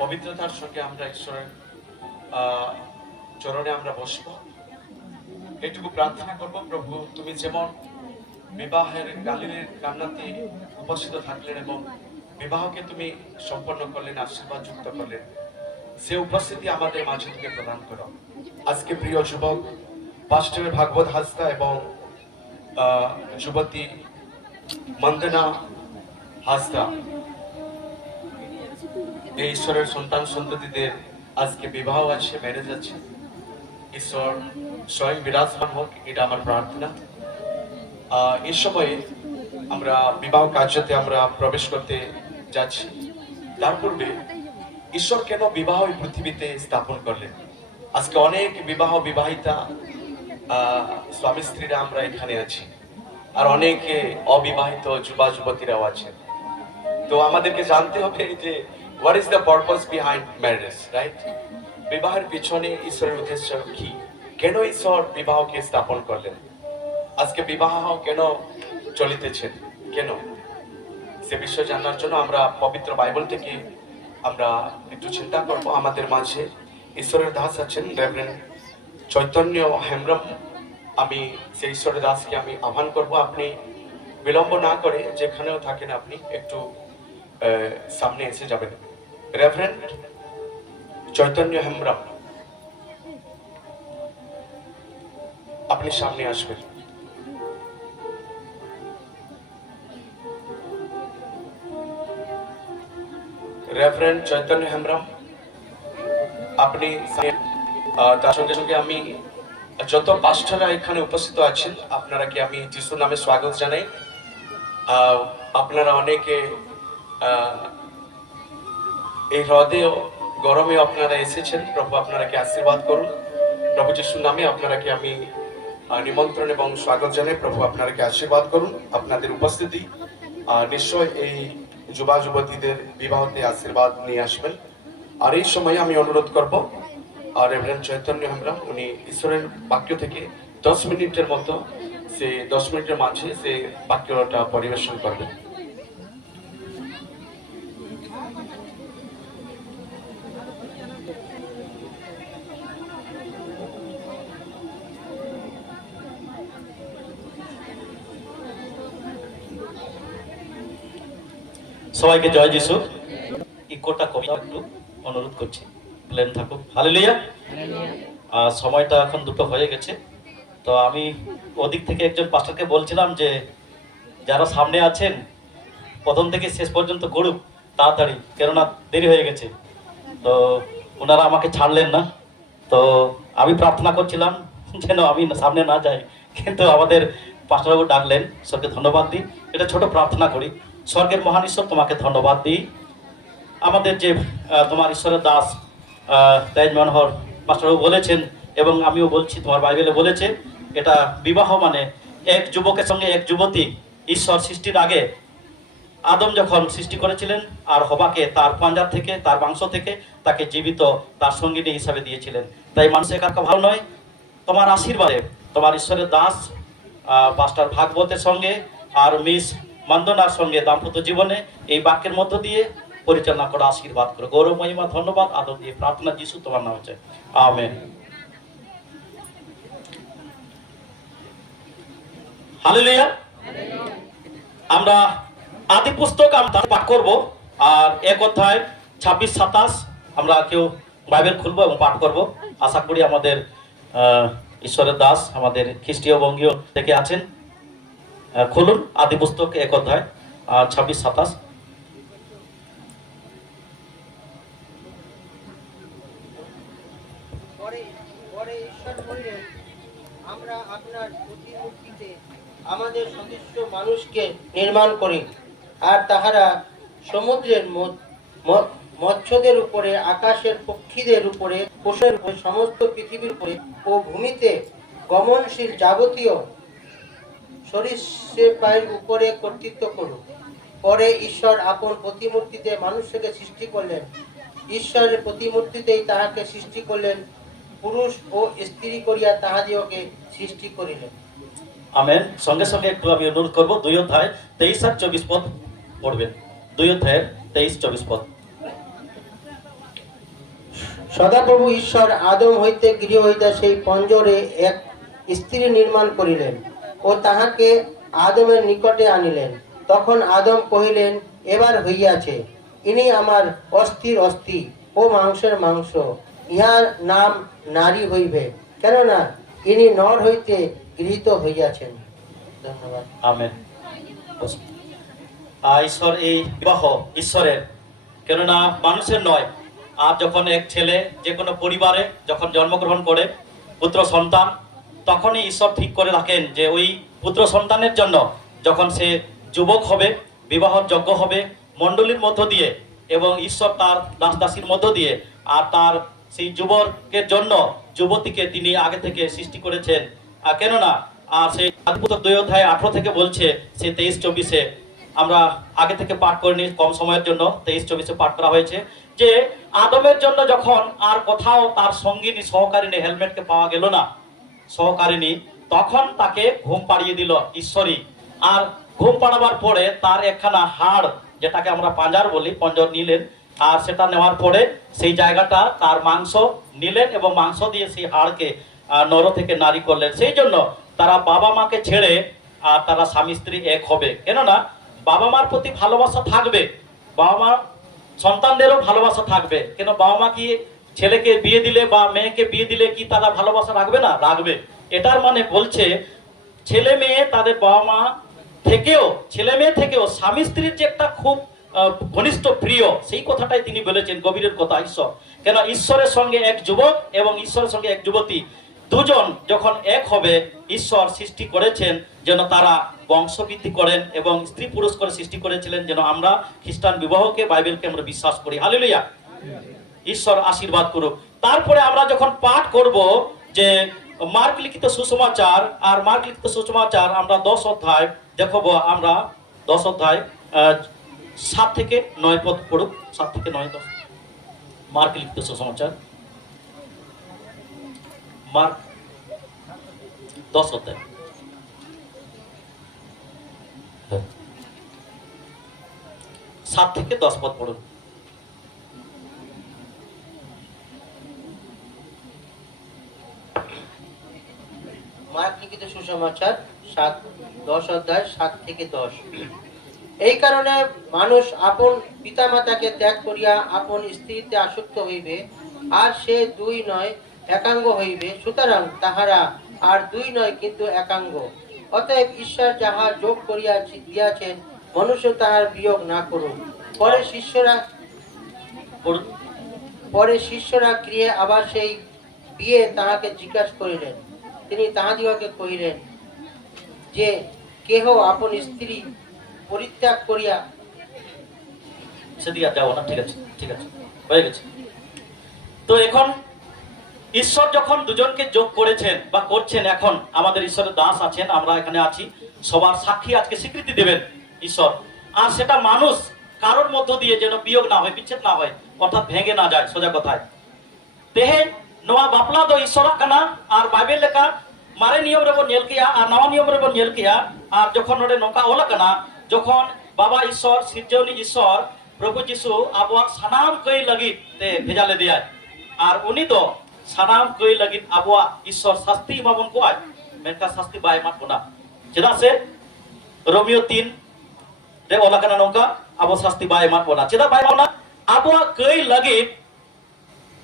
পবিত্রতার সঙ্গে আমরা ঈশ্বরের চরণে আমরা বসব, এটুকু প্রার্থনা করব। প্রভু, তুমি যেমন বিবাহের গালিলের কান্নাতে উপস্থিত থাকলেন এবং বিবাহকে তুমি সম্পন্ন করলেন, আশীর্বাদ যুক্ত করলেন, সে উপস্থিতি আমাদের মাঝে থেকে প্রদান করো। আজকে প্রিয় যুবক পাস্টর ভাগবত হাসদা এবং যুবতী মন্দনা হাসদা, এই ঈশ্বরের সন্তান সন্ততিদের আজকে বিবাহ আছে, ম্যারেজ আছে। ঈশ্বর স্বয়ং বিরাজমান হোক, এটা আমার প্রার্থনা। এই সময়ে আমরা বিবাহ কার্যতে আমরা প্রবেশ করতে যাচ্ছি। তার পূর্বে ঈশ্বর কেন বিবাহ এই পৃথিবীতে স্থাপন করলেন? আজকে অনেক বিবাহিতা স্বামী স্ত্রীরা আমরা এখানে আছি, আর অনেকে অবিবাহিত যুবা যুবতীরাও আছেন। তো আমাদেরকে জানতে হবে যে what is the purpose behind marriage, right? বিবাহের পিছনে ঈশ্বরের উদ্দেশ্য কি? কেন ঈশ্বর বিবাহকে স্থাপন করলেন? আজকে বিবাহ কেন চলিতেছে, কেন? সে বিষয় জানার জন্য আমরা পবিত্র বাইবেল থেকে আমরা একটু চিন্তা করব। আমাদের মাঝে ঈশ্বরের দাস আছেন রেভারেন্ড চৈতন্য হেমব্রম। আমি সেই ঈশ্বরের দাসকে আমি আহ্বান করব, আপনি বিলম্ব না করে যেখানেও থাকেন আপনি একটু সামনে এসে যাবেন। রেভারেন্ড চৈতন্য হেমব্রম, আপনি সামনে আসবেন। রেভারেন্ড চৈতন্য হেমব্রম, আপনি তার সঙ্গে সঙ্গে আমি যত পাস্টররা এখানে উপস্থিত আছেন আপনারা কি আমি যিশুর নামে স্বাগত জানাই। আপনারা অনেকে এই হ্রদে গরমে আপনারা এসেছেন, প্রভু আপনারাকে আশীর্বাদ করুন। প্রভু যিশুর নামে আপনারাকে আমি নিমন্ত্রণ এবং স্বাগত জানাই। প্রভু আপনারাকে আশীর্বাদ করুন। আপনাদের উপস্থিতি নিশ্চয় এই যুবা যুবতীদের বিবাহতে আশীর্বাদ নিয়ে আসবেন। আর এই সময় আমি অনুরোধ করব রেভারেন্ড চৈতন্য হেমব্রম, উনি ঈশ্বরের বাক্য থেকে 10 মিনিটের মতো, সে 10 মিনিটের মাঝে সে বাক্যটা পরিবেশন করবেন। সবাইকে জয় যিশু। ইকোটা কবিতা একটু অনুরোধ করছি, প্লেন থাকুক। হালেলুয়া। সময়টা এখন 2টো হয়ে গেছে। তো আমি ওদিক থেকে একজন পাস্টরকে বলছিলাম যে যারা সামনে আছেন প্রথম থেকে শেষ পর্যন্ত করুক তাড়াতাড়ি, কেননা দেরি হয়ে গেছে। তো ওনারা আমাকে ছাড়লেন না। তো আমি প্রার্থনা করছিলাম যেন আমি সামনে না যাই, কিন্তু আমাদের পাস্টরবাবু ডাকলেন। ঈশ্বরকে ধন্যবাদ দিই। এটা ছোট প্রার্থনা করি। স্বর্গের মহান ঈশ্বর, তোমাকে ধন্যবাদ দিই। আমাদের যে তোমার ঈশ্বরের দাস তেজ মনোহর পাস্টরবাবু বলেছেন, এবং আমিও বলছি, তোমার বাইবেলে বলেছে এটা বিবাহ মানে এক যুবকের সঙ্গে এক যুবতী। ঈশ্বর সৃষ্টির আগে আদম যখন সৃষ্টি করেছিলেন আর হবাকে তার পাঞ্জাব থেকে, তার মাংস থেকে তাকে জীবিত তার সঙ্গিনী হিসাবে দিয়েছিলেন। তাই মানুষ একা ভালো নয়। তোমার আশীর্বাদে তোমার ঈশ্বরের দাস পাস্টার ভাগবতের সঙ্গে আর মিস মন্দনার সঙ্গে দাম্পত্য জীবনে এই বাক্যের মধ্য দিয়ে পরিচালনা করা আশীর্বাদ করো। গৌরব মহিমা ধন্যবাদ আদর দিয়ে প্রার্থনা যিশু তোমার নাম হচ্ছে, আমেন। হালেলুয়া। আমরা আদি পুস্তক আমরা পাঠ করব, আর 1 অধ্যায় 26-27 আমরা কেউ বাইবেল খুলবো এবং পাঠ করব। আশা করি আমাদের ঈশ্বরের দাস আমাদের খ্রিস্টীয় বঙ্গীয় থেকে আছেন। খুলুন আদি পুস্তক 1 অধ্যায় 26-27। আমরা আপনার প্রতিমূর্তিতে আমাদের সদৃশ্য মানুষকে নির্মাণ করি, আর তাহারা সমুদ্রের মৎস্যদের উপরে, আকাশের পক্ষীদের উপরে, পশুর উপরে, সমস্ত পৃথিবীর উপরে ও ভূমিতে গমনশীল যাবতীয় সরীসৃপের উপরে কর্তৃত্ব করুক। পরে ঈশ্বর আপন প্রতিমূর্তিতে মানুষকে সৃষ্টি করলেন। ঈশ্বরের প্রতিমূর্তিতেই তাহাকে সৃষ্টি করলেন, পুরুষ ও স্ত্রী করিয়া তাহাদিওকে সৃষ্টি করিলেন। আমেন। সঙ্গে সঙ্গে একটু আমি অনুরোধ করবো 2 অধ্যায় 23 আর 24 পদ পড়বেন। 2 অধ্যায়ের 23-24 পদ। সদাপ্রভু ঈশ্বর আদম হইতে গৃহ হইতে সেই পঞ্জরে এক স্ত্রী নির্মাণ করিলেন ও তাহাকে আদমের নিকটে আনিলেন। তখন আদম কহিলেন, এবার হইয়াছে, ইনি আমার অস্থির অস্থি ও মাংসের মাংস, ইহার নাম নারী হইবে, কেননা ইনি নর হইতে গৃহীত হইয়াছেন। ধন্যবাদ। আমেন। ঈশ্বর এই বিবাহ ঈশ্বরের, কেননা মানুষের নয়। আর যখন এক ছেলে যে কোনো পরিবারে যখন জন্মগ্রহণ করে পুত্র সন্তান, তখনই ঈশ্বর ঠিক করে রাখেন যে ওই পুত্র সন্তানের জন্য যখন সে যুবক হবে, বিবাহ যোগ্য হবে মণ্ডলীর মধ্য দিয়ে, এবং ঈশ্বর তার দাস দাসীর মধ্য দিয়ে, আর তার সেই যুবকের জন্য যুবতীকে তিনি আগে থেকে সৃষ্টি করেছেন। কেননা আর সেই আদিপুত্র 2 অধ্যায় 18 থেকে বলছে, সে 23-24 আমরা আগে থেকে পাঠ করে নিই, কম সময়ের জন্য 23-24 পাঠ করা হয়েছে যে আদমের জন্য যখন আর কোথাও তার সঙ্গিনী সহকারিনী হেলমেটকে পাওয়া গেল না, সহকারিনী, তখন তাকে ঘুম পাড়িয়ে দিল ঈশ্বরই। আর ঘুম পাড়াবার পরে তার একখানা হাড়, যেটাকে আমরা পাঁজার বলি, পঞ্জর নিলেন, আর সেটা নেওয়ার পরে সেই জায়গাটা তার মাংস নিলেন এবং মাংস দিয়ে সেই হাড়কে নর থেকে নারী করলেন। সেই জন্য তারা বাবা মাকে ছেড়ে আর তারা স্বামী স্ত্রী এক হবে। কেননা বাবা মার প্রতি ভালোবাসা থাকবে, বাবা মা সন্তানদেরও ভালোবাসা থাকবে। কেন বাবা মা কি ছেলেকে বিয়ে দিলে বা মেয়েকে বিয়ে দিলে কি তারা ভালোবাসা রাখবে না? রাখবে। এটার মানে বলছে ছেলে মেয়ে তাদের বাবা মা থেকেও, ছেলে মেয়ে থেকেও স্বামী স্ত্রীর যে একটা খুব ঘনিষ্ঠ প্রিয়, সেই কথাটাই তিনি বলেছেন, গভীরের কথা ঈশ্বর। কেন ঈশ্বরের সঙ্গে এক যুবক এবং ঈশ্বরের সঙ্গে এক যুবতী, দুজন যখন এক হবে, ঈশ্বর সৃষ্টি করেছেন যেন তারা বংশবৃদ্ধি করেন, এবং স্ত্রী পুরুষ করে সৃষ্টি করেছিলেন যেন আমরা খ্রিস্টান বিবাহকে, বাইবেলকে আমরা বিশ্বাস করি। হালেলুয়া। ঈশ্বর আশীর্বাদ করুক। তারপরে আমরা যখন পাঠ করব যে মার্ক লিখিত সুসমাচার, আর মার্ক লিখিত সুসমাচার আমরা 10 অধ্যায় দেখব। আমরা 10 অধ্যায় 7 থেকে 9 পদ পড়ুক, 7 থেকে 9, 10। মার্ক লিখিত সুসমাচার, মার্ক 10 অধ্যায় 7 থেকে 10 পদ পড়ুন। মার্ক লিখিত সুসমাচার 10 অধ্যায় 7 থেকে 10। এই কারণে মানুষ আপন পিতামাতাকে ত্যাগ করিয়া আপন স্ত্রীতে আসক্ত হইবে, আর সে দুই নয় একাঙ্গ হইবে। সুতরাং তাহারা আর দুই নয় কিন্তু একাঙ্গ। অতএব ঈশ্বর যাহা যোগ করিয়া দিয়াছেন, মনুষ্য তাহার বিয়োগ না করুক। পরে শিষ্যরা গৃহে আবার সেই বিয়ে তাহাকে জিজ্ঞাসা করিলেন। তিনি তাহাদিগকে কহিলেন যে কেহ আপন স্ত্রী পরিত্যাগ করিয়া, সেদিকে যাবো না, ঠিক আছে, ঠিক আছে, হয়ে গেছে। তো এখন ঈশ্বর যখন দুজনকে যোগ করেছেন বা করছেন, এখন আমাদের ঈশ্বরের দাস আছেন, আমরা এখানে আছি, সবার সাক্ষী আজকে স্বীকৃতি দেবেন ঈশ্বর। আর সেটা মানুষ কারোর মধ্য দিয়ে যেন বিয়োগ না হয়, বিচ্ছেদ না হয়, অর্থাৎ ভেঙে না যায়। সোজা কথায় তেহেন নোয়া বাপলা দো ঈশ্বর কানা, আর বাইবেল লেখা মারে নিয়ম রেবন নেল কিয়া আর নवा নিয়ম রেবন নেল কিয়া। আর যখন ওরে নৌকা ওলা কানা, যখন বাবা ঈশ্বর সিরজনী ঈশ্বর প্রভু যিশু আবহাওয়া সানাম কই লাগিত তে ভেজালে দেয়, আর উনি তো সানাম কই লাগিত আবহাওয়া ঈশ্বর শাস্তি বাবন কো আয়, মেনকা শাস্তি বাই মাত কোনা। চেদা সে রোমিও 3 রে ওলা কানা নৌকা আবো শাস্তি বাই মাত কোনা। চেদা বাই মানা আবহাওয়া কই লাগিত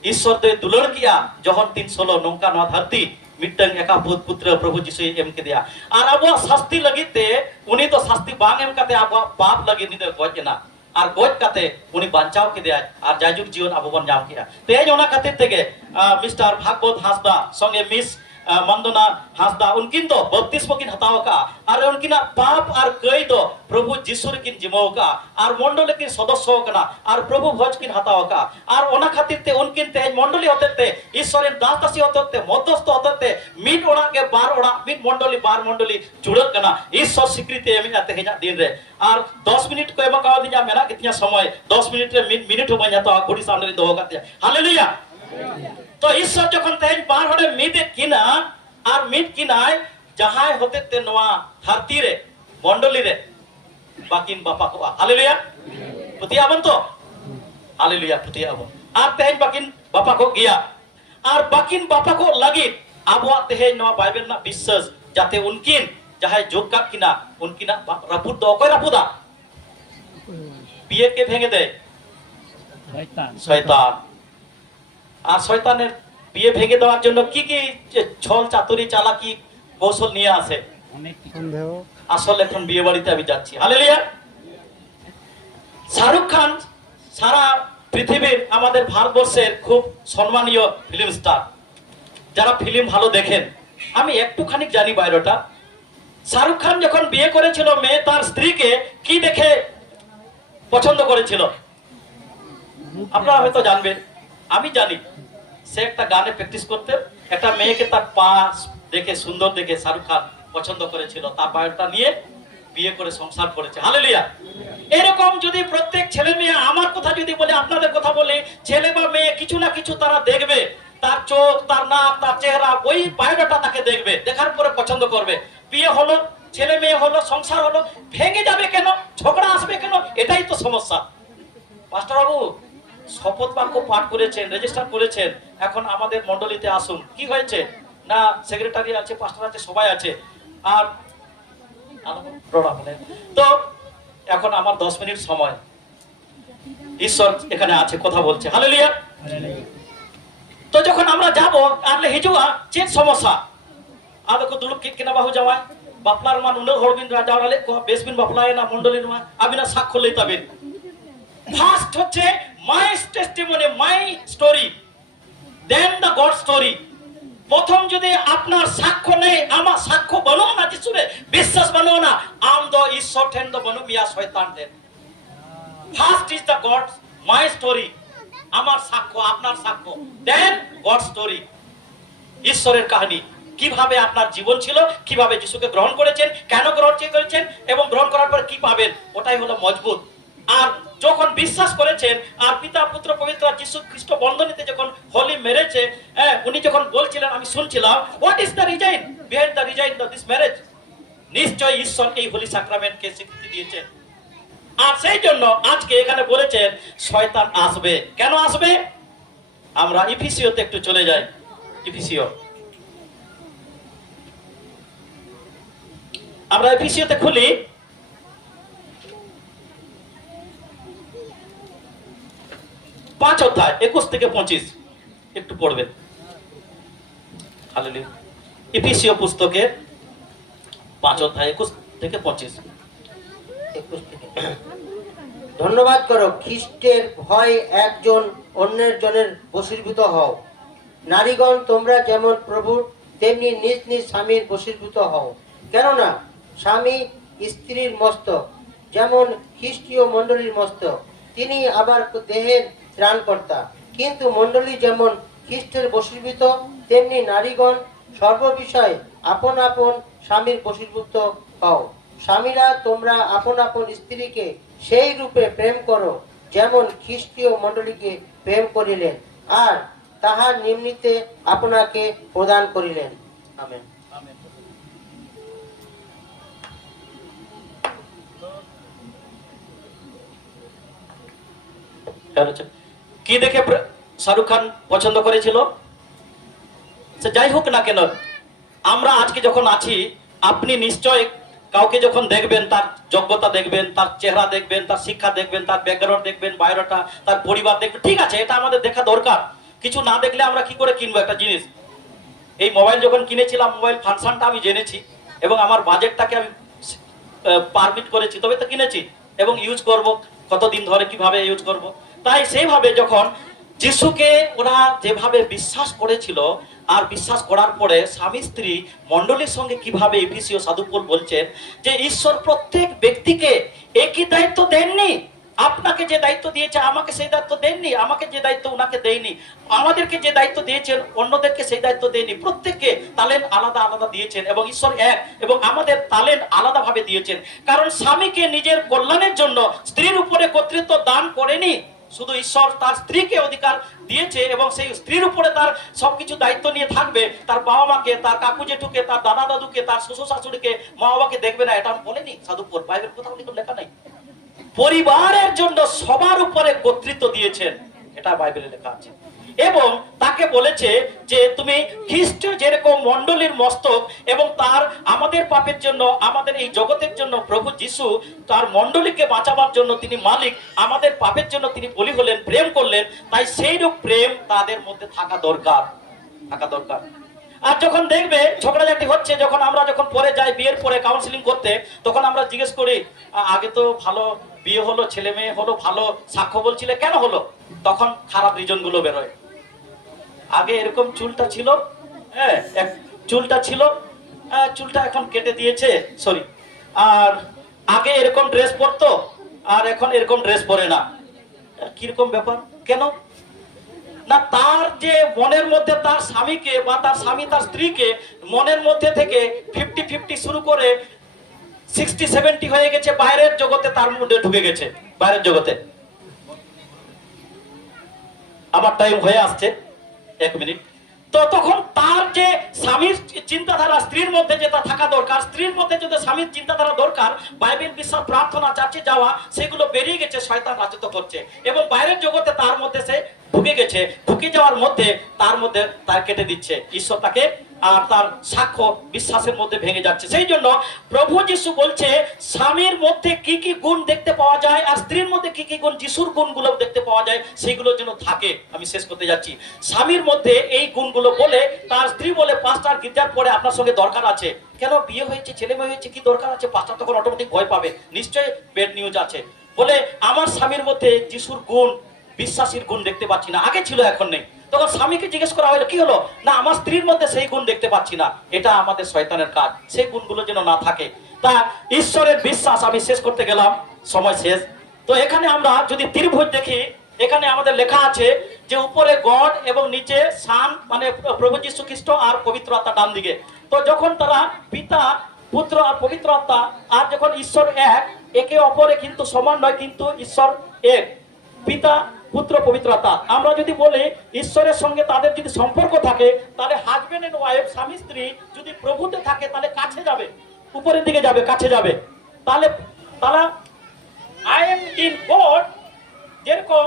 ঈশ্বর তে দুলड़ किया যখন 316 নৌকা নয়া ধরती मिट्टन एका पुत्र प्रभु जिसु एम के दिया। और अब शास्ति लगी ते उनी तो शास्ति बांग एम कते अब पाप लगी नि तो गोज ना, और गोज कते उनी बचाव के दिया, और जायजुग जीवन अब बन जाम किया। तेज ओना खातिर तेगे मिस्टर भागवत हासदा संगे मिस मंदना हासदा उनकिन तो बपतिस्मा किन हताव का, और उनकिना पाप और कई तो प्रभु जिसुर किन जिमो का, और मंडल किन सदस्य कना, और प्रभु भोज किन हताव का। और ओना खातिर ते उनकिन तेज मंडली होते ते ईश्वरेर दास दासी होते ते मध्यस्थ होते ते मिट ओना के बार ओना मिट मंडली बार मंडली जुड़क कना। ईश्वर स्वीकृति एम आते हेजा दिन रे। और 10 मिनिट को एमा कावा दिया मेना कितना समय 10 मिनिट रे मिनिट हो बन तो घड़ी सामने दो होगा। हालेलुया। तो ईश्वर যখন তেজ বার হড়ে মিদে কিনা আর মিট কিনায় যাহাই হতে তে নোয়া ধরতি রে মন্ডলী রে বাকিন বাপা কো। হালেলুয়া। প্রতি আমন তো Haleluya putih abo. Ar tehen bakin bapa ko gaya. Ar bakin bapa ko lagi. Abo tehen no Bible na বিশ্বাস jate unkin jahai jogka kina unkina rapud do koi rapuda. বিয়ে কে ভেঙে দেয়? শয়তান। আর শয়তানের বিয়ে ভেঙে দেওয়ার জন্য কি কি ছল চাতুরি চালাকি কৌশল নিয়ে আসে? আসলে এখন বিয়ে বাড়িতে আমি যাচ্ছি। হালেলুয়া। শাহরুখ খান সারা পৃথিবীর আমাদের ভারতবর্ষের খুব সম্মানীয় ফিল্ম স্টার। যারা ফিল্ম ভালো দেখেন, আমি একটুখানি জানি বাইরেটা। শাহরুখ খান যখন বিয়ে করেছিল মেয়ে তার স্ত্রীকে কি দেখে পছন্দ করেছিল? আপনারা হয়তো জানবেন, আমি জানি। সে একটা গানে প্র্যাকটিস করতে একটা মেয়েকে তার পা দেখে সুন্দর দেখে শাহরুখ খান পছন্দ করেছিল, তার বায়োটা নিয়ে বিয়ে করে সংসার করেছে। হালেলুয়া। এরকম যদি প্রত্যেক ছেলে মেয়ে আমার কথা যদি বলে, আপনাদের কথা বলে, ছেলে বা মেয়ে কিছু না কিছু তারা দেখবে, তার চোখ, তার নাক, তার চেহারা, ওই বায়োডাটা তাকে দেখবে, দেখার পরে পছন্দ করবে। বিয়ে হলো, ছেলে মেয়ে হলো, সংসার হলো, ভেঙে যাবে কেন? ঝগড়া আসবে কেন? এটাই তো সমস্যা। মাস্টার বাবু শপথ বাক্য পাঠ করেছেন, রেজিস্টার করেছেন, এখন আমাদের মণ্ডলীতে আসুন। কি হয়েছে না, সেক্রেটারি আছে, পাস্টার আছে, সবাই আছে। আর তো এখন আমার 10 মিনিট সময়, ঈশ্বর এখানে আছে, কথা বলছে। হালেলুয়া। তো যখন আমরা যাব আলে হিজুয়া চেত সমস্যা আদো কো দুলুক কিনা বাহু যাওয়ায় বাপলার মান উনো হরবিন রাজাওয়ালে কো বেসবিন বাপলায় না মণ্ডলীর মা আবিনা সাক্ষ্য লইতাবেন। ফার্স্ট হচ্ছে my testimony, my story, then the God story. প্রথম যদি আপনার সাক্ষ্য নেই, আমার সাক্ষ্য বলো না, যিশুরে বিশ্বাস বলো না, আম দ ঈশ্বর ঠেন দ বনু মিয়া শয়তান দেন। First is the God, my story, আমার সাক্ষ্য, আপনার সাক্ষ্য, দেন গড স্টোরি, ঈশ্বরের কাহিনী। কিভাবে আপনার জীবন ছিল, কিভাবে যিশুকে গ্রহণ করেছেন, কেন গ্রহণ করেছেন এবং গ্রহণ করার পর কি পাবেন, ওটাই হলো মজবুত। আর যখন বিশ্বাস করেছেন আর পিতা পুত্র পবিত্র যিশু খ্রিস্ট বন্ধনীতে যখন হোলি মেরেছে, উনি যখন বলছিলেন আমি শুনছিলাম, what is the resign behind the resign of this marriage, নিশ্চয় ঈশ্বর এই হোলি সাক্রামেন্টকে স্বীকৃতি দিয়েছেন। আর সেই জন্য আজকে এখানে বলেছেন শয়তান আসবে। কেন আসবে? আমরা ইফিসিওতে একটু চলে যাই। ইফিসিও, আমরা এফিসিওতে খুলি, 5 অধ্যায় 21 থেকে 25 একটু পড়বেন। হালেলুয়া। এফিসিও পুস্তকে 5 অধ্যায় 21 থেকে 25। ধন্যবাদ করো, খ্রিস্টের ভয় একজন অন্যের জনের বশীভূত হও। নারীগণ তোমরা যেমন প্রভুর তেমনি নিজ নিজ স্বামীর বশীভূত হও। কেননা স্বামী স্ত্রীর মস্তক, যেমন খ্রিস্টীয় মণ্ডলীর মস্তক, তিনি আবার দেহের ত্রাণকর্তা। কিন্তু মণ্ডলী যেমন খ্রিস্টের বশীভূত, তেমনি নারীগণ সর্ববিষয়ে আপন আপন স্বামীর বশীভূত হও। স্বামীরা তোমরা আপন আপন স্ত্রীকে সেই রূপে প্রেম করো, যেমন খ্রিস্টীয় মণ্ডলীকে প্রেম করিলেন আর তাহার নিমিত্তে আপনাকে প্রদান করিলেন। আমেন। কি দেখে শাহরুখ খান পছন্দ করেছিল? যাই হোক না কেন, আমরা আজকে যখন আছি, আপনি নিশ্চয় কাউকে যখন দেখবেন, তার যোগ্যতা দেখবেন, তার চেহারা দেখবেন, তার শিক্ষা দেখবেন, তার ব্যাকগ্রাউন্ড দেখবেন, বায়োডাটা, তার পরিবার দেখবেন। ঠিক আছে, এটা আমাদের দেখা দরকার। কিছু না দেখলে আমরা কি করে কিনবো একটা জিনিস? এই মোবাইল যখন কিনেছিলাম, মোবাইল ফাংশনটা আমি জেনেছি এবং আমার বাজেটটাকে আমি পারমিট করেছি, তবে তো কিনেছি এবং ইউজ করব, কতদিন ধরে কিভাবে ইউজ করব। তাই সেইভাবে যখন যিশুকে ওরা যেভাবে বিশ্বাস করেছিল, আর বিশ্বাস করার পরে স্বামী স্ত্রী মণ্ডলীর সঙ্গে কিভাবে এফিসীয় সাধু পৌল বলছেন যে ঈশ্বর প্রত্যেক ব্যক্তিকে একই দায়িত্ব দেননি। আপনাকে যে দায়িত্ব দিয়েছে আমাকে সেই দায়িত্ব দেননি, আমাকে যে দায়িত্ব ওনাকে দেয়নি, আমাদেরকে যে দায়িত্ব দিয়েছেন অন্যদেরকে সেই দায়িত্ব দেয়নি। প্রত্যেককে তালেন্ট আলাদা আলাদা দিয়েছেন এবং ঈশ্বর এক, এবং আমাদের তালেন্ট আলাদা ভাবে দিয়েছেন। কারণ স্বামীকে নিজের কল্যাণের জন্য স্ত্রীর উপরে কর্তৃত্ব দান করেনি, শুধু ঈশ্বর তার স্ত্রীকে অধিকার দিয়েছে এবং সেই স্ত্রীর উপরে তার সবকিছু দায়িত্ব নিয়ে থাকবে। তার বাবা মাকে, তার কাকু জেঠুকে, তার দাদা দাদুকে, তার শ্বশুর শাশুড়িকে, মা বাবাকে দেখবে না, এটা বলেনি সাধু পৌল। বাইবেল কোথাও লেখা নাই। পরিবারের জন্য সবার উপরে কর্তৃত্ব দিয়েছেন, এটা বাইবেলে লেখা আছে। এবং তাকে বলেছে যে তুমি খ্রিস্ট যেরকম মণ্ডলীর মস্তক, এবং তার আমাদের পাপের জন্য, আমাদের এই জগতের জন্য প্রভু যিশু তার মণ্ডলীকে বাঁচাবার জন্য তিনি মালিক, আমাদের পাপের জন্য তিনি বলি হলেন, প্রেম করলেন। তাই সেইরূপ প্রেম তাদের মধ্যে থাকা দরকার। আর যখন দেখবে ঝগড়াঝাটি হচ্ছে, যখন আমরা পরে যাই বিয়ের পরে কাউন্সিলিং করতে, তখন আমরা জিজ্ঞেস করি আগে তো ভালো বিয়ে হলো, ছেলে মেয়ে হলো, ভালো সাক্ষ্য বলছিলে, কেন হলো? তখন খারাপ রিজন গুলো বেরোয়। আগে এরকম চুলটা ছিল, হ্যাঁ চুলটা এখন কেটে দিয়েছে, সরি। আর আগে এরকম ড্রেস পরতো, আর এখন এরকম ড্রেস পরে না। কিরকম ব্যাপার? কেন না, তার যে মনের মধ্যে তার স্বামীকে, বা তার স্বামী তার স্ত্রীকে মনের মধ্যে থেকে 50-50 শুরু করে 60-70 হয়ে গেছে, বাইরের জগতে তার মধ্যে ঢুকে গেছে, বাইরের জগতে। আবার টাইম হয়ে আসছে, 1 মিনিট। তো তখন তার যে স্বামীর চিন্তাধারা স্ত্রীর মধ্যে যেটা থাকা দরকার, স্ত্রীর মধ্যে যদি স্বামীর চিন্তাধারা দরকার, বাইবেল বিশ্বাস, প্রার্থনা, চার্চে যাওয়া, সেগুলো বেরিয়ে গেছে, শয়তান রাজত্ব করছে। এবং বাইরের জগতে তার মধ্যে সে ঢুকে গেছে, ঢুকে যাওয়ার মধ্যে তার মধ্যে তার কেটে দিচ্ছে ঈশ্বর তাকে, আর তার সাক্ষ্য বিশ্বাসের মধ্যে ভেঙে যাচ্ছে। সেই জন্য প্রভু যিশু বলছে স্বামীর মধ্যে কি কি গুণ দেখতে পাওয়া যায়, আর স্ত্রীর মধ্যে কি কি গুণ, যিশুর গুণগুলো দেখতে পাওয়া যায়, সেগুলো যেন থাকে। আমি শেষ করতে যাচ্ছি। স্বামীর মধ্যে এই গুণগুলো বলে, তার স্ত্রী বলে পাঁচটার গির্জার পরে আপনার সঙ্গে দরকার আছে। কেন? বিয়ে হয়েছে, ছেলে মেয়ে হয়েছে, কি দরকার আছে? পাঁচটা তখন অটোমেটিক ভয় পাবে, নিশ্চয়ই বেড নিউজ আছে। বলে আমার স্বামীর মধ্যে যিশুর গুণ, বিশ্বাসীর গুণ দেখতে পাচ্ছি না, আগে ছিল এখন নেই। তখন স্বামীকে জিজ্ঞেস করা হলো, কি হলো? না, আমার স্ত্রীর মধ্যে সেই গুণ দেখতে পাচ্ছি না। এটা আমাদের শয়তানের কাজ, সেই গুণগুলো যেন না থাকে। তা ঈশ্বরের বিশ্বাস, আমি শেষ করতে গেলাম, সময় শেষ। তো এখানে আমরা যদি ত্রিভুজ দেখি, এখানে আমাদের লেখা আছে যে উপরে গড এবং নিচে সান, মানে প্রভু যীশু খ্রিস্ট, আর পবিত্র আত্মা ডান দিকে। তো যখন তারা পিতা, পুত্র আর পবিত্র আত্মা, আর যখন ঈশ্বর এক, একে অপরে কিন্তু সমান নয়, কিন্তু ঈশ্বর এক, পিতা, পুত্র, পবিত্র আত্মা। আমরা যদি বলি ঈশ্বরের সঙ্গে তাদের যদি সম্পর্ক থাকে, তাহলে হাজবেন্ড এন্ড ওয়াইফ, স্বামী স্ত্রী যদি প্রভুতে থাকে, তাহলে কাছে যাবে, উপরের দিকে যাবে, কাছে যাবে। তাহলে তারা আই এম ইন গড, যেরকম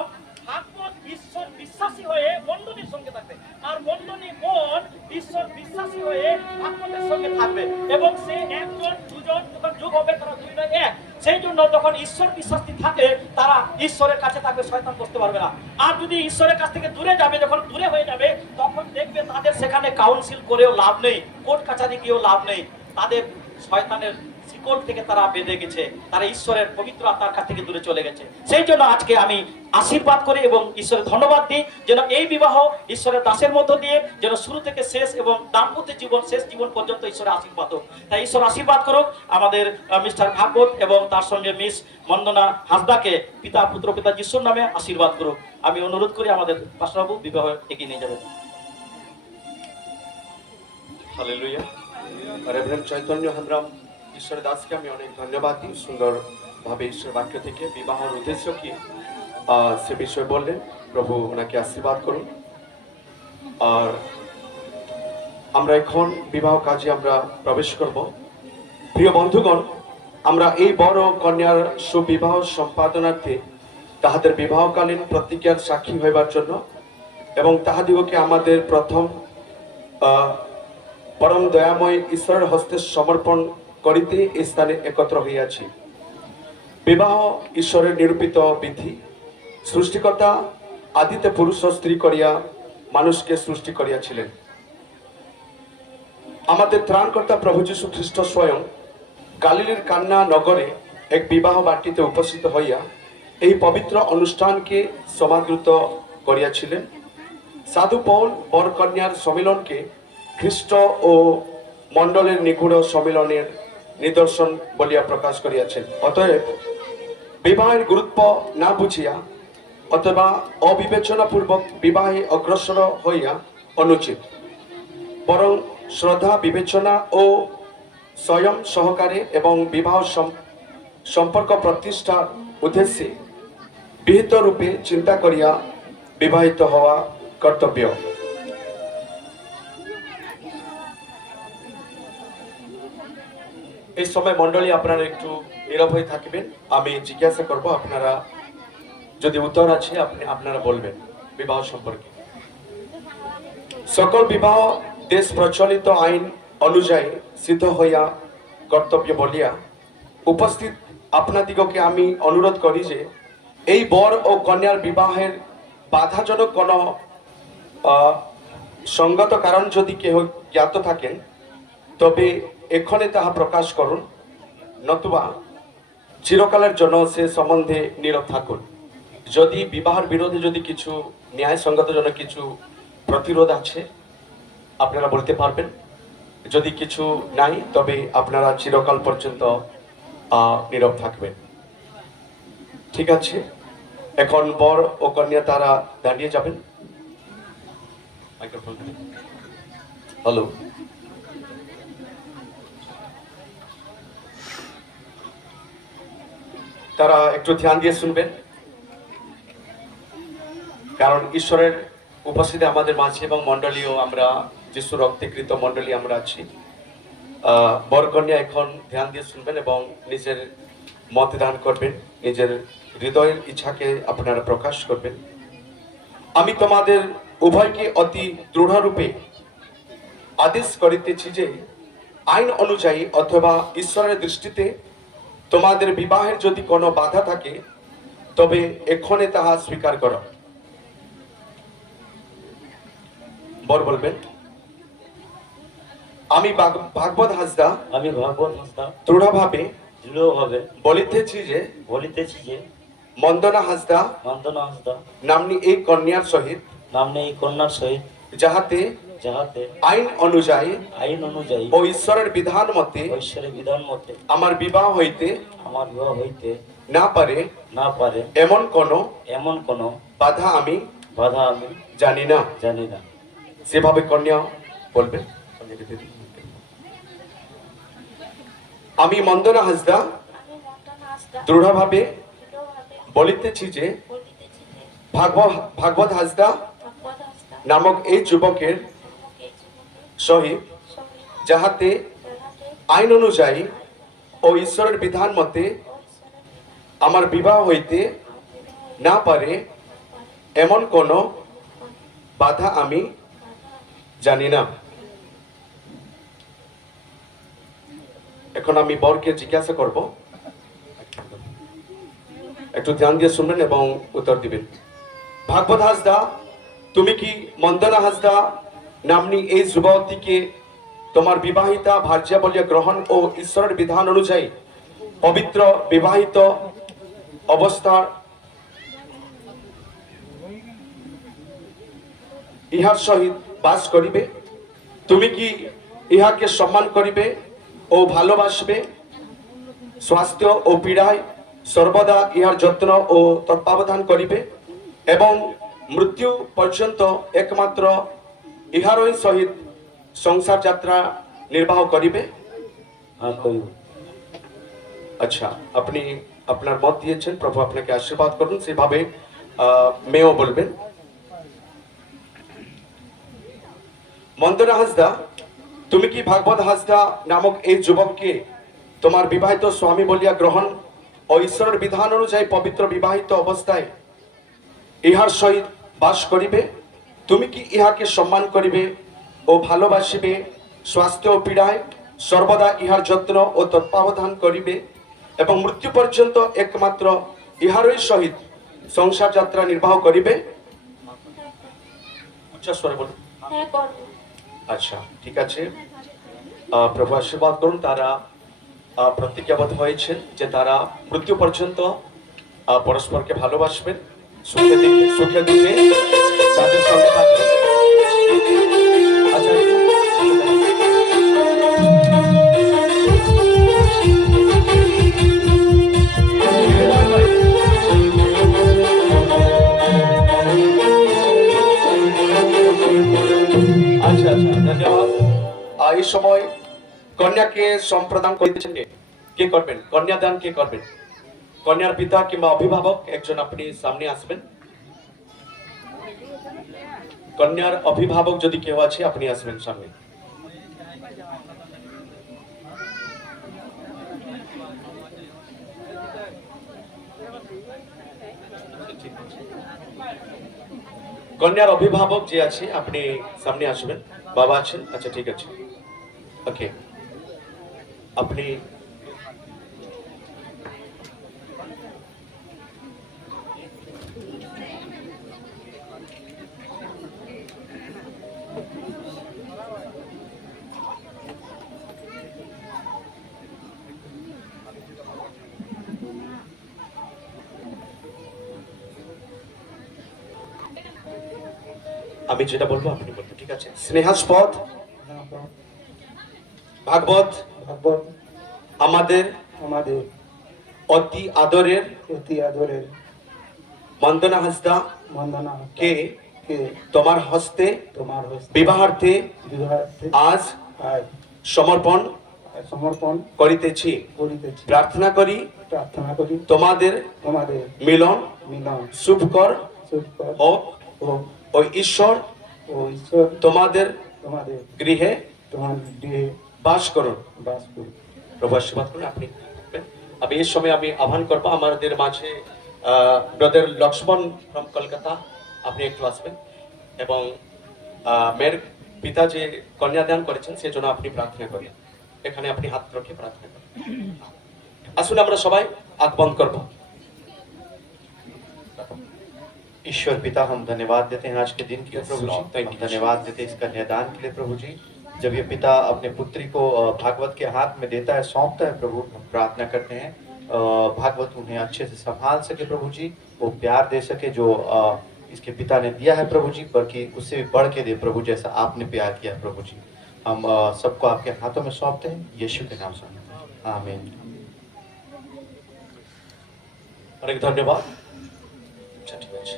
ভাগবত ঈশ্বর বিশ্বাসী হয়ে মণ্ডলীর সঙ্গে থাকবে, আর মণ্ডলী মন ঈশ্বর বিশ্বাসী হয়ে ভাগবতের সঙ্গে থাকবে, এবং সে একজন দুজন যখন যুগ হবে, তারা দুই নয় এক। সেই জন্য যখন ঈশ্বর বিশ্বাসী থাকে, তারা ঈশ্বরের কাছে থাকবে, শয়তান বসতে পারবে না। আর যদি ঈশ্বরের কাছ থেকে দূরে যাবে, যখন দূরে হয়ে যাবে, তখন দেখবে তাদের সেখানে কাউন্সিল করেও লাভ নেই, কোর্ট কাছারি গিয়েও লাভ নেই। তাদের শয়তানের শিকল থেকে তারা বেঁধে গেছে, তারা ঈশ্বরের পবিত্র আত্মার কাছ থেকে দূরে চলে গেছে। সেই জন্য আজকে আমি আশীর্বাদ করি এবং ঈশ্বরের ধন্যবাদ দিই, যেন এই বিবাহ ঈশ্বরের দাসের মধ্য দিয়ে যেন শুরু থেকে শেষ, এবং দাম্পত্য জীবন, শেষ জীবন পর্যন্ত ঈশ্বরের আশীর্বাদ হোক। তাই ঈশ্বর আশীর্বাদ করুক আমাদের মিস্টার ভাগবত এবং তার সঙ্গে মিস মন্দনা হাসদাকে, পিতা, পুত্র, পিতা যিশুর নামে আশীর্বাদ করুক। আমি অনুরোধ করি আমাদের পাশাবাবু বিবাহ এগিয়ে নিয়ে যাবেন। হালেলুয়া। রেভারেন্ড চৈতন্য হেমব্রম ঈশ্বরের দাসকে আমি অনেক ধন্যবাদ দিই, সুন্দরভাবে ঈশ্বর বাক্য থেকে বিবাহের উদ্দেশ্য কি সে বিষয়ে বললেন। প্রভু ওনাকে আশীর্বাদ করুন। আর আমরা এখন বিবাহ কাজে আমরা প্রবেশ করব। প্রিয় বন্ধুগণ, আমরা এই বড় কন্যার সুবিবাহ সম্পাদনার্থে তাহাদের বিবাহকালীন প্রতিজ্ঞার সাক্ষী হইবার জন্য এবং তাহাদিগকে আমাদের প্রথম পরম দয়াময় ঈশ্বরের হস্তে সমর্পণ করিতে এই স্থানে একত্র হইয়াছি। বিবাহ ঈশ্বরের নিরূপিত বিধি। সৃষ্টিকর্তা আদিতে পুরুষ ও স্ত্রী করিয়া মানুষকে সৃষ্টি করিয়াছিলেন। আমাদের ত্রাণকর্তা প্রভু যীশু খ্রিস্ট স্বয়ং গালিলির কান্না নগরে এক বিবাহ বাটিতে উপস্থিত হইয়া এই পবিত্র অনুষ্ঠানকে সমাদৃত করিয়াছিলেন। সাধু পৌল বরকন্যার সম্মিলনকে খ্রিস্ট ও মণ্ডলের নিগুড় সম্মিলনের নিদর্শন বলিয়া প্রকাশ করিয়াছেন। অতএব বিবাহের গুরুত্ব না বুঝিয়া অথবা অবিবেচনাপূর্বক বিবাহে অগ্রসর হইয়া অনুচিত, বরং শ্রদ্ধা, বিবেচনা ও স্বয়ং সহকারে এবং বিবাহ সম্পর্ক প্রতিষ্ঠার উদ্দেশ্যে বিহিত রূপে চিন্তা করিয়া বিবাহিত হওয়া কর্তব্য। এই সময় মন্ডলী আপনারা একটু নীরব হয়ে থাকবেন। আমি জিজ্ঞাসা করব, আপনারা যদি উত্তর আছে আপনারা বলবেন বিবাহ সম্পর্কে। সকল বিবাহ দেশ প্রচলিত আইন অনুযায়ী সিদ্ধ হইয়া কর্তব্য বলিয়া উপস্থিত আপনাদিগকে আমি অনুরোধ করি যে এই বর ও কন্যার বিবাহের বাধাজনক কোনো সঙ্গত কারণ যদি কেহ জ্ঞাত থাকেন তবে এক্ষণে তাহা প্রকাশ করুন, নতুবা চিরকালের জন্য সে সম্বন্ধে নীরব থাকুন। যদি বিবাহের বিরোধে যদি কিছু ন্যায়সঙ্গত জন্য কিছু প্রতিরোধ আছে আপনারা বলতে পারবেন, যদি কিছু নাই তবে আপনারা চিরকাল পর্যন্ত নীরব থাকবেন। ঠিক আছে, এখন বর ও কন্যা তারা দাঁড়িয়ে যাবেন। হ্যালো, তারা একটু ধ্যান দিয়ে শুনবেন, কারণ ঈশ্বরের উপস্থিতি আমাদের মাঝে এবং মণ্ডলীয় আমরা যিশু রক্তেকৃত মণ্ডলী আমরা আছি। বর কন্যা এখন ধ্যান দিয়ে শুনবেন এবং নিজের মত দান করবেন, নিজের হৃদয়ের ইচ্ছাকে আপনারা প্রকাশ করবেন। আমি তোমাদের উভয়কে অতি দৃঢ়রূপে আদেশ করিতেছি যে আইন অনুযায়ী অথবা ঈশ্বরের দৃষ্টিতে তোমাদের বিবাহের যদি কোনো বাধা থাকে তবে এক্ষণে তাহা স্বীকার করো। বর বলবেন, আমি ভাগবত হাসদা দৃঢ়ভাবে বলিতেছি যে মন্দনা হাসদা নামনি এই কন্যার সহিত যাহাতে আইন অনুযায়ী ও ঈশ্বরের বিধান মতে আমার বিবাহ হইতে না পারে এমন কোন বাধা আমি জানি না। সেভাবে কন্যা বলবেন, আমি মন্দনা হাসদা দৃঢ়ভাবে বলিতেছি যে ভাগবত হাসদা নামক এই যুবকের সহিত যাহাতে আইন অনুযায়ী ও ঈশ্বরের বিধান মতে আমার বিবাহ হইতে না পারে এমন কোন বাধা আমি জানি না। এখন আমি বরকে জিজ্ঞাসা করব, একটু ধ্যান দিয়ে শুনবেন এবং উত্তর দিবেন। ভাগবত হাসদা, তুমি কি মন্দনা হাসদা নামনি এই যুবতীকে তোমার বিবাহিতা ভার্যা বলিয়া গ্রহণ ও ঈশ্বরের বিধান অনুযায়ী পবিত্র বিবাহিত অবস্থা ইহার সহিত বাস করিবে? তুমি কি ইহাকে সম্মান করিবে ও ভালোবাসবে? স্বাস্থ্য ও পীড়ায় সর্বদা ইহার যত্ন ও তত্ত্বাবধান করিবে এবং মৃত্যু পর্যন্ত একমাত্র ইহারই সহিত সংসার যাত্রা নির্বাহ করিবে? আচ্ছা, আপনি আপনার মত দিয়েছেন, প্রভু আপনাকে আশীর্বাদ করুন। সেভাবে মেয়েও বলবেন। মন্দনা হাসদা, তুমি কি ভাগবত হাসদা নামক এই যুবককে তোমার বিবাহিত স্বামী বলিয়া গ্রহণ ও ঈশ্বরের বিধান অনুযায়ী পবিত্র বিবাহিত অবস্থায় ইহার সহিত বাস করিবে? তুমি কি ইহাকে সম্মান করিবে ও ভালোবাসিবে? স্বাস্থ্য ও পীড়ায় সর্বদা ইহার যত্ন ও তত্ত্বাবধান করিবে এবং মৃত্যু পর্যন্ত একমাত্র ইহারই সহিত সংসার যাত্রা নির্বাহ করিবে? উচ্চস্বরে বলুন। আচ্ছা, ঠিক আছে, প্রভু আশীর্বাদ করুন। তারা প্রতিজ্ঞাবদ্ধ হয়েছেন যে তারা মৃত্যু পর্যন্ত পরস্পরকে ভালোবাসবেন, সুখে দুঃখে তাদের সঙ্গে থাকবেন। আচ্ছা, ধন্যবাদ। এই সময় কন্যাকে সম্প্রদান করিতেছেন কে করবেন? কন্যাদান কে করবেন? কন্যার পিতা কিংবা অভিভাবক একজন আপনি সামনে আসবেন। কন্যার অভিভাবক যদি কেউ আছে আপনি আসবেন সামনে। কন্যার অভিভাবক যে আছে আপনি সামনে আসবেন। বাবা আছেন? আচ্ছা ঠিক আছে, ওকে। আপনি আমি যেটা বলবো আপনি বলবেন, ঠিক আছে? স্নেহাস্পদ ভাগবত ভাগবত আমাদের আমাদের অতি আদরের অতি আদরের মন্দনা হাসদা বন্দনা কে কে তোমার হস্তে তোমার হস্তে বিবাহার্থে বিবাহার্থে আজ আজ সমর্পণ সমর্পণ করিতেছি। করিতেছি। প্রার্থনা করি প্রার্থনা করি তোমাদের তোমাদের মিলন মিলন শুভকর সুখকর হোক ও ও ঈশ্বর ও ঈশ্বর তোমাদের তোমাদের গৃহে তোমার গৃহে বাস করুন। বাস করুন। প্রভু আশীর্বাদ করুন। আপনি আমি এই সময় আমি আহ্বান করবো আমাদের মাঝে ব্রাদার লক্ষ্মণ ফ্রম কলকাতা, আপনি একটু আসবেন এবং মেয়ের পিতা যে কন্যাদান করেছেন সেজন্য আপনি প্রার্থনা করেন। এখানে আপনি হাত রেখে প্রার্থনা করেন। আসুন আমরা সবাই হাত বন্ধ করবো। ईश्वर पिता, हम धन्यवाद देते हैं आज के दिन के लिए Yes, प्रभु जी। Lord. Thank हम you, धन्यवाद देते हैं इस कन्यादान के लिए प्रभु जी। जब ये पिता अपने पुत्री को भागवत के हाथ में देता है, सौंपता है प्रभु, हम प्रार्थना करते हैं भागवत उन्हें अच्छे से संभाल सके प्रभु जी, वो प्यार दे सके जो इसके पिता ने दिया है प्रभु जी, बल्कि उससे भी बढ़ के दे प्रभु, जैसा आपने प्यार किया प्रभु जी। हम सबको आपके हाथों में सौंपते हैं, यीशु के नाम से आमीन। অনেক ধন্যবাদ। আচ্ছা, ঠিক আছে।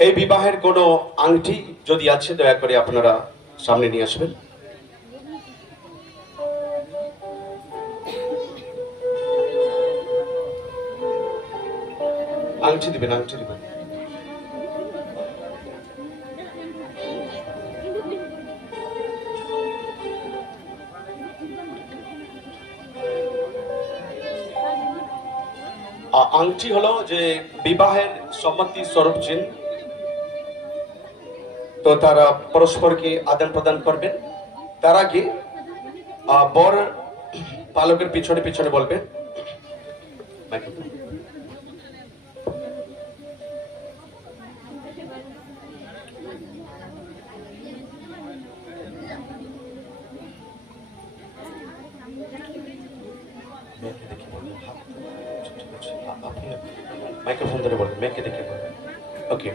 এই বিবাহের কোনো আংটি যদি আছে দয়া করে আপনারা সামনে নিয়ে আসবেন। আংটি দিবেন, আংটি দিবেন। আংটি হলো যে বিবাহের সম্মতি স্বরূপ চিহ্ন, তো তারা পরস্পরকে আদান প্রদান করবেন। তার আগে বর পালকের পিছনে পিছনে বলবেন। মাইক্রোফোন ধরে বলবেন, মেয়েকে দেখে বলবেন। ওকে।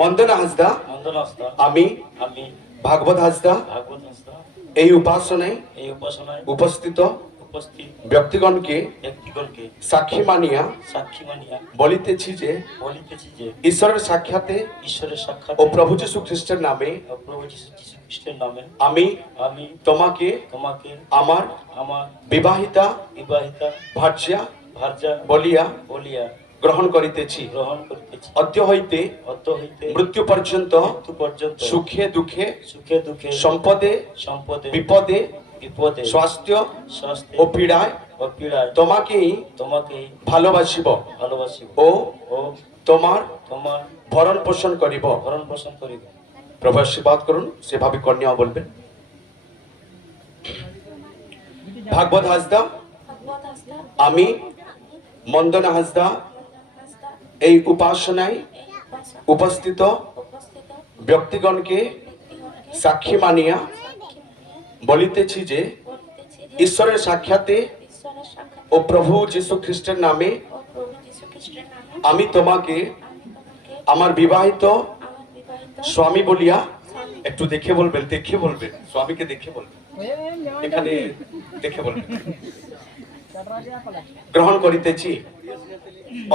মন্দনা হাসদা মন্দনাস্তা আমি আমি ভাগবত হাসদা ভাগবত হাসদা এই উপাসনায় এই উপাসনায় উপস্থিত উপস্থিত ব্যক্তিগণকে ব্যক্তিগণকে সাক্ষী মানিয়া সাক্ষী মানিয়া বলিতেছি যে বলিতেছি যে ঈশ্বরের সাক্ষাতে ঈশ্বরের সাক্ষাৎ ও প্রভু যীশু খ্রিস্টের নামে ও প্রভু যীশু খ্রিস্টের নামে আমি আমি তোমাকে তোমাকে আমার আমার বিবাহিতা বিবাহিতা ভার্যা ভার্যা বলিয়া বলিয়া গ্রহণ করিতেছি। গ্রহণ করিতেছি। অদ্য হইতে অদ্য হইতে মৃত্যু পর্যন্ত মৃত্যু পর্যন্ত সুখে দুঃখে সুখে দুঃখে সম্পদে সম্পদে বিপদে বিপদে স্বাস্থ্য স্বাস্থ্যে ও পীড়ায় ও পীড়ায় তোমাকেই তোমাকেই ভালোবাসিব ভালোবাসিব ও ও তোমার তোমার ভরণ পোষণ করিব। ভরণ পোষণ করিব। প্রভু আশীর্বাদ করুন। সেভাবে কন্যা বলবেন। ভাগবত হাসদা আমি মন্দনা হাসদা এই উপাসনায় উপস্থিত ব্যক্তিগণকে সাক্ষী মানিয়া বলিতেছি যে ঈশ্বরের সাক্ষাতে ও প্রভু যীশু খ্রিস্টের নামে আমি তোমাকে আমার বিবাহিত স্বামী বলিয়া, একটু দেখে বলবেন, দেখে বলবেন, স্বামীকে দেখে বলবেন, এখানে দেখে বলবেন, গ্রহণ করিতেছি।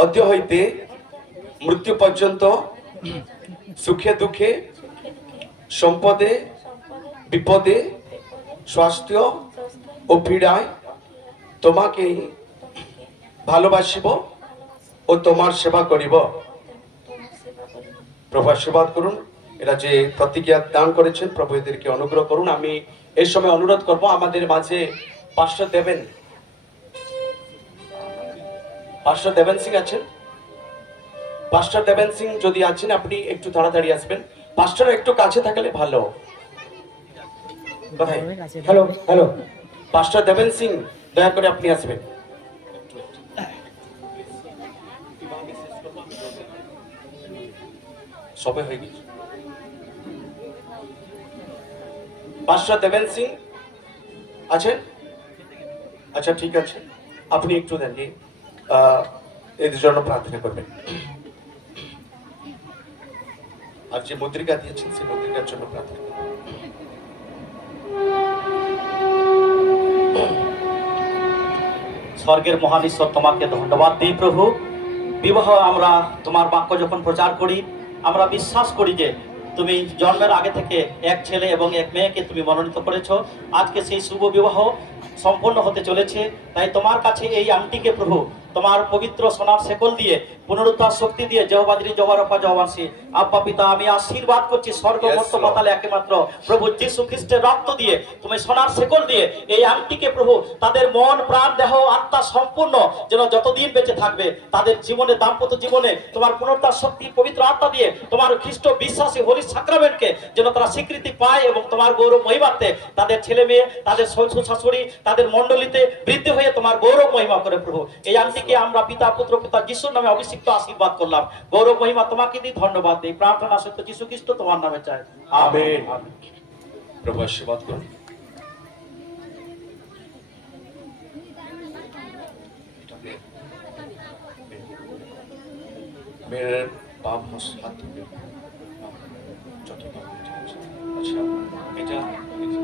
অদ্য হইতে মৃত্যু পর্যন্ত সুখে দুঃখে সম্পদে বিপদে স্বাস্থ্য ও পীড়ায় তোমাকেই ভালোবাসিব ও তোমার সেবা করিব। প্রভু আশীর্বাদ করুন। এরা যে প্রতিজ্ঞা দান করেছেন প্রভু এদেরকে অনুগ্রহ করুন। আমি এই সময় অনুরোধ করব আমাদের মাঝে পাস্টার দেবেন পাস্টার দেবেন সিং আছেন? পাস্টার দেবেন সিং যদি আছেন আপনি একটু তাড়াতাড়ি আসবেন। পাস্টার একটু কাছে থাকলে ভালো। কোথায়? হ্যালো হ্যালো পাস্টার দেবেন সিং দয়া করে আপনি আসবেন। সবে হয়ে গেছে। পাস্টার দেবেন সিং আছেন? আচ্ছা ঠিক আছে, আপনি একটু দেন এদের জন্য প্রার্থনা করবেন। আর যে মুদ্রিকা দিয়েছেন সেই মুদ্রিকার জন্য প্রার্থনা করবেন। স্বর্গের মহান ঈশ্বর তোমাকে ধন্যবাদ দিই প্রভু। বিবাহ আমরা তোমার বাক্য যখন প্রচার করি আমরা বিশ্বাস করি যে তুমি জন্মের আগে থেকে এক ছেলে এবং এক মেয়েকে তুমি মনোনীত করেছো। আজকে সেই শুভ বিবাহ সম্পন্ন হতে চলেছে, তাই তোমার কাছে এই আংটিকে প্রভু তোমার পবিত্র সোনার শেকল দিয়ে পুনরুদ্ধার শক্তি দিয়ে জহবাদ্রি জহরপা জহবাসী আব্বা পিতা আমি আশীর্বাদ করছি স্বর্গ Yes, মর্ত Lord. পাতালে একমাত্র প্রভু যীশু খ্রিস্টের রক্ত দিয়ে তুমি সোনার শেকল দিয়ে এই আংটিকে প্রভু তাদের মন প্রাণ দেহ আত্মা সম্পূর্ণ যেন যতদিন বেঁচে থাকবে তাদের জীবনে দাম্পত্য জীবনে তোমার পুনরুদ্ধার শক্তি পবিত্র আত্মা দিয়ে তোমার খ্রিস্ট বিশ্বাসী হলি সাক্রামেন্টকে যেন তারা স্বীকৃতি পায় এবং তোমার গৌরব মহিমাতে তাদের ছেলে মেয়ে তাদের শ্বশুর শাশুড়ি তাদের মণ্ডলীতে বৃদ্ধি হয়ে তোমার গৌরব মহিমা করে প্রভু। এই আংটিকে আমরা পিতা পুত্র পিতা যিশুর নামে অভিষিক্ত আশীর্বাদ করলাম। গৌরব মহিমা তোমাকে দিই, ধন্যবাদ দিই। প্রার্থনা সত্য যিশু খ্রিস্ট তোমার নামে চাই, আমেন। আমেন। প্রভু আশীর্বাদ করুন। मेरे बाम हाथ ধরে যত পাপ ঠিক আছে। আচ্ছা এটা এই যে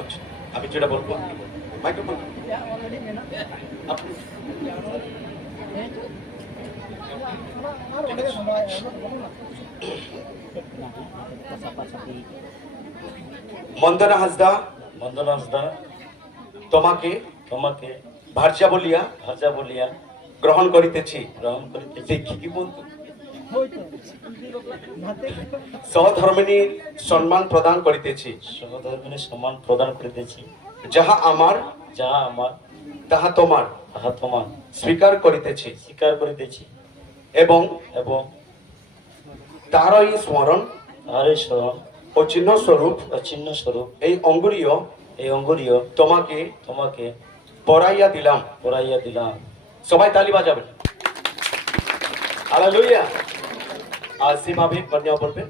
আচ্ছা, আমি যেটা বলবো আপনি বলবেন। মাইক্রোফোন আপনি মন্দনা হাসদা বন্দনা হাসদা তোমাকে তোমাকে ভার্যা বলিয়া ভাজা বলিয়া গ্রহণ করিতেছি। গ্রহণ করিতেছি। দেখি কি বলতো সহধর্মিনীর সম্মান প্রদান করিতেছি। সহধর্মিনীর সম্মান প্রদান করিতেছি। যাহা আমার যাহা আমার তাহা তোমার তাহা তোমার স্বীকার করিতেছি স্বীকার করিতেছি এবং এবং তাহারই স্মরণ তাহারই স্মরণ ও চিহ্ন স্বরূপ ও চিহ্ন স্বরূপ এই অঙ্গুরীয় এই অঙ্গুরীয় তোমাকে তোমাকে পরাইয়া দিলাম। পরাইয়া দিলাম। সবাই তালি বাজাবেন। হালেলুয়া। আর সেভাবে কন্যা বলবেন।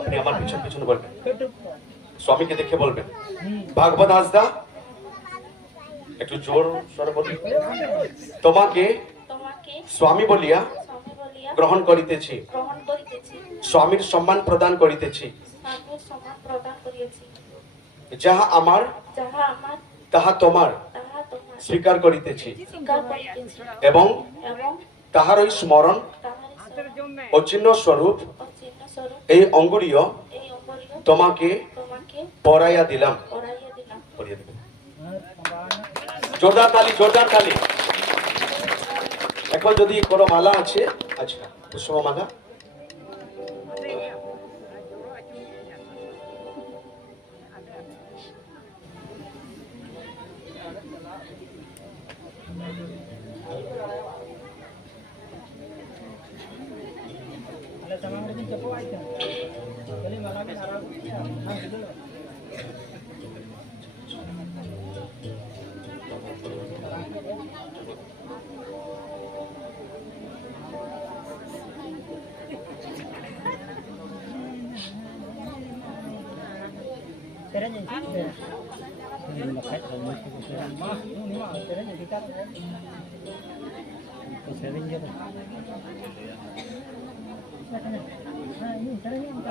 আপনি আমার পিছন পিছন বলবেন, স্বামীকে দেখে বলবেন। ভাগবত হাসদা একটু জোর স্বরে বলবেন। তোমাকে তোমাকে স্বামী বলিয়া স্বামী বলিয়া গ্রহণ করিতেছি, গ্রহণ করিতেছি, স্বামীর সম্মান প্রদান করিতেছি। স্বামীর সম্মান প্রদান করিয়াছি। যাহা আমার যাহা আমার তাহা তোমার তাহা তোমার স্বীকার করিতেছি স্বীকার করিতেছি এবং এবং তাহারই স্মরণ তাহার ও চিহ্ন স্বরূপ ও চিহ্ন স্বরূপ এই অঙ্গুরীয় এই অঙ্গুরীয় তোমাকে তোমাকে পরাইয়া দিলাম। পরাইয়া দিলাম। পরিয়ে দেবেন। জোরদার তালি, জোরদার তালি। এখন যদি কোনো মালা আছে, আচ্ছা পুষ্প মালা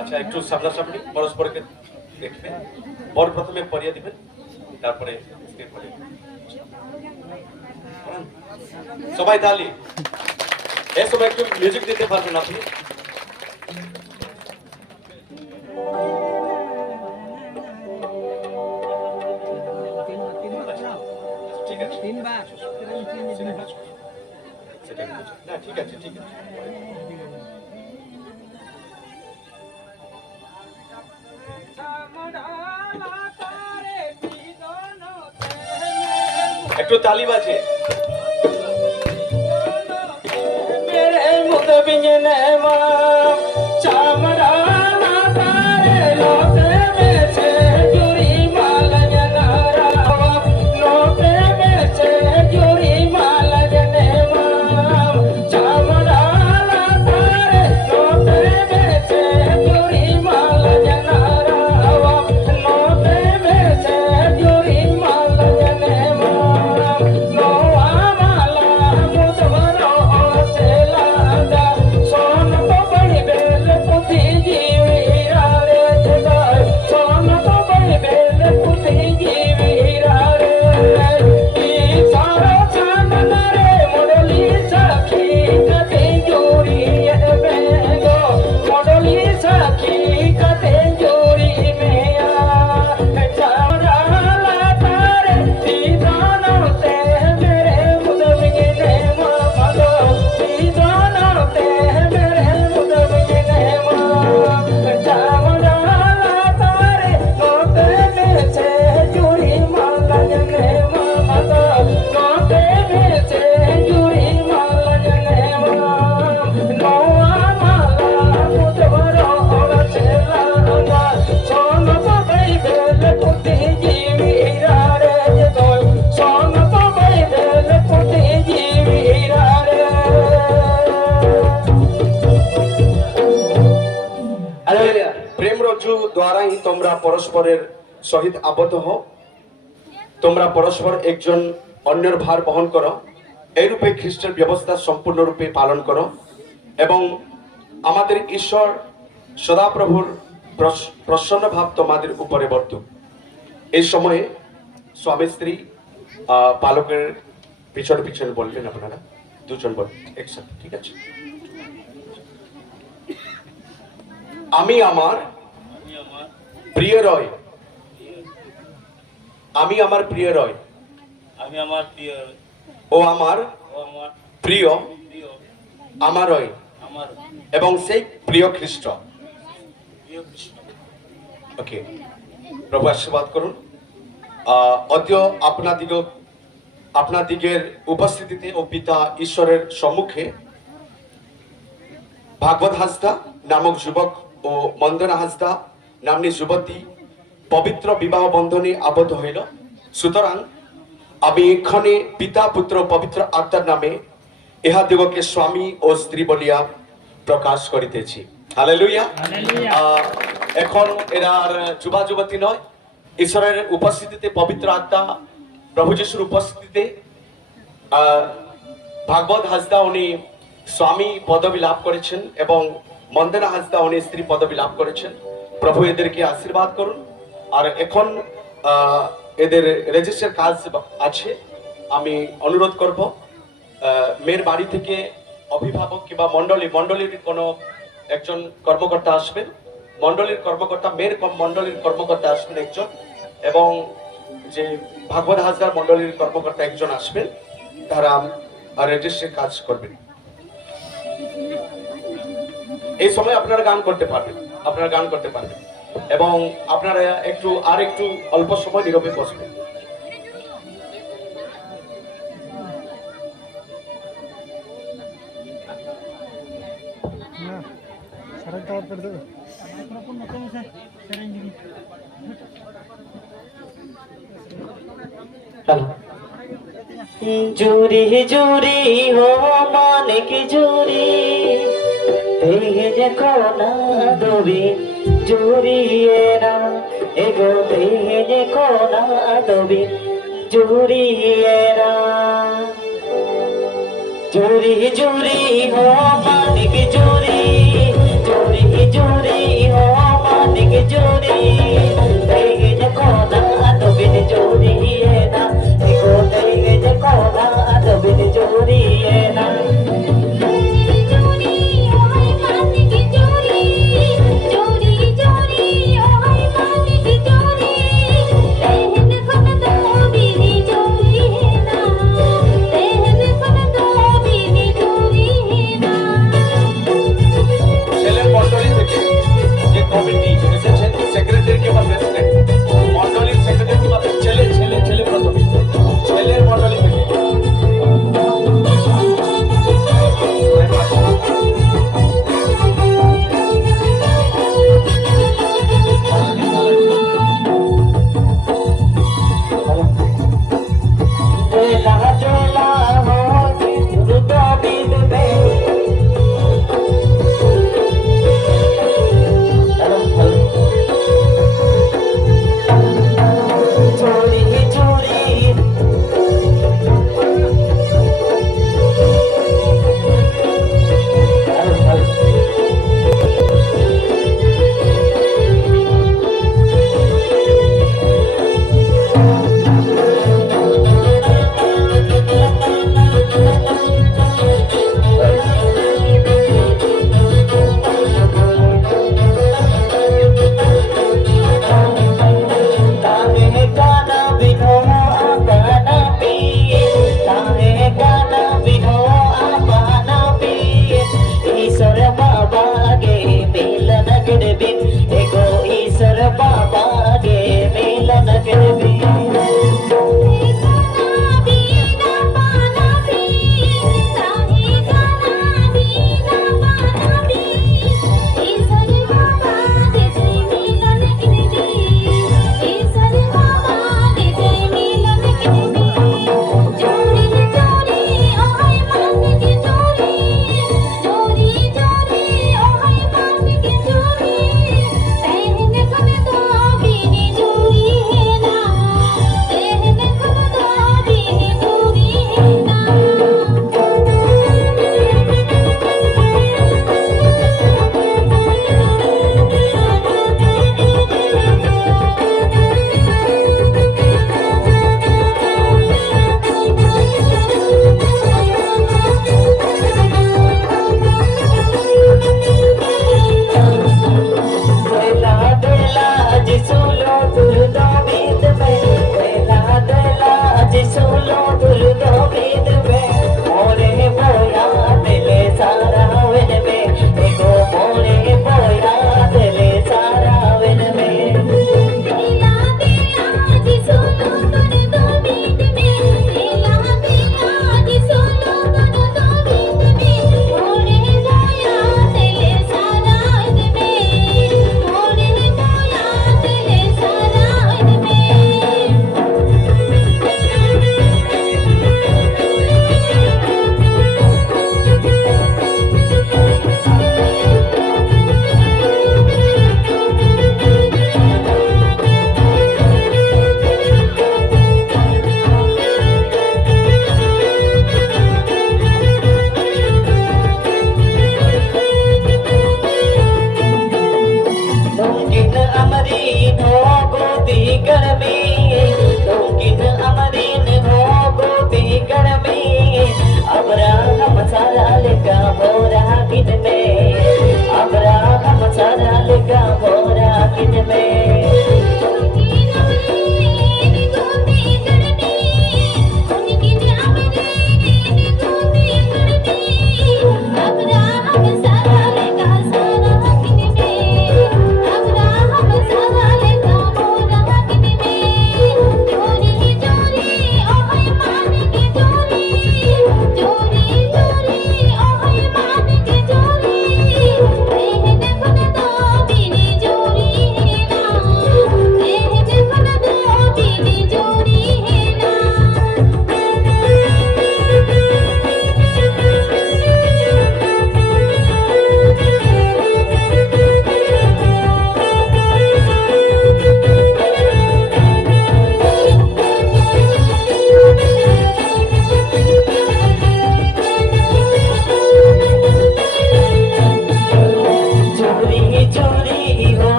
আচ্ছা একটু সামনাসামনি পরস্পরকে দেখবেন। বর প্রথমে পরিয়ে দিবেন, তারপরে স্ত্রী পরিয়ে দিবেন। সবাই তালি। এই সময় একটু মিউজিক দিতে পারবেন আপনি? ঠিক আছে, সেটা না, ঠিক আছে, ঠিক আছে। একটু তালি বাজে। मेरे मुद बिजने मां चामड़ा ना तारे लोटे में से जुरी माल जनारा लोटे में से जुरी माल जने मां चामड़ा ना तारे लोटे में से जुरी माल जनारा लोटे में से जुरी माल जने मां नोआ माला मुदवरो सेलादा सोन तो बड़ी बेल पुथी जीवी रे जगाय सोन तो बड़ी बेल पुथी जीवी रे ई सारा चांदन रे मोडली सखी कते जोड़ी ये बेगो मोडली सखी कते जोड़ी में आ चावड़ा तारे सीधाना ते मेरे मुद बिजने मगो सीधाना ते मेरे मुद बिजने चावड़ा तारे लोटे में से जुड़ी माला जने मगो लोटे में से जुड़ी माला जने नोआ माला मुदवरो सेलादा सोन तो बड़ी बेल पुती जीवी रे जतो सोन तो बड़ी बेल पुती जीवी रे প্রেম রজ্জু দ্বারাই তোমরা পরস্পরের সহিত আবদ্ধ হও, তোমরা পরস্পর একজন অন্যের ভার বহন করো, এইরূপে খ্রিস্টের ব্যবস্থা সম্পূর্ণরূপে পালন করো এবং আমাদের ঈশ্বর সদাপ্রভুর প্রসন্ন ভাব তোমাদের উপরে বর্তুক। এই সময়ে স্বামী স্ত্রী পালকের পিছনে পিছনে বলবেন, আপনারা দুজন বলবেন একসাথে, ঠিক আছে? আমি আমার প্রিয় রয়, আমি আমার প্রিয় রয়, আমি আমার প্রিয় ও আমার ও আমার প্রিয় প্রিয় আমার রয় আমার এবং সেই প্রিয় খ্রিস্ট। প্রিয় কৃষ্ণ ওকে, প্রভু আশীর্বাদ করুন। অদ্য আপনাদিগের উপস্থিতিতে ও পিতা ঈশ্বরের সম্মুখে ভাগবত হাসদা নামক যুবক ও মন্দনা হাসদা নামনি যুবতী পবিত্র বিবাহ বন্ধনে আবদ্ধ হইল। সুতরাং আমি এক্ষণে পিতা পুত্র পবিত্র আত্মার নামে ইহাদিগকে স্বামী ও স্ত্রী বলিয়া প্রকাশ করিতেছি। হালেলুয়া। এখন এরা আর যুবা যুবতী নয়, ঈশ্বরের উপস্থিতিতে পবিত্র আত্মা প্রভু যিশুর উপস্থিতিতে ভাগবত হাসদা উনি স্বামী পদবী লাভ করেছেন এবং মন্দনা হাসদা উনি স্ত্রী পদবী লাভ করেছেন। প্রভু এদেরকে আশীর্বাদ করুন। আর এখন এদের রেজিস্টার কাজ আছে, আমি অনুরোধ করব মেয়ের বাড়ি থেকে অভিভাবক কিংবা মণ্ডলীর কোনো একজন কর্মকর্তা আসবেন, মণ্ডলীর কর্মকর্তা মেয়ের মণ্ডলীর কর্মকর্তা আসবেন একজন, এবং যে ভাগবত হাসদার মণ্ডলীর কর্মকর্তা একজন আসবেন, তারা রেজিস্ট্রির কাজ করবেন। এই সময় আপনারা গান করতে পারবেন, এবং আপনারা একটু অল্প সময় নীরবে বসবেন। জুরি জুরি হো মানিক জুরি তেহে দেখো না দবি জুরিয়েরা এগো তেহে দেখো না দবি জুরিয়েরা জুরি জুরি হো মানিক জুরি জুরি জুরি হো মানিক জুরি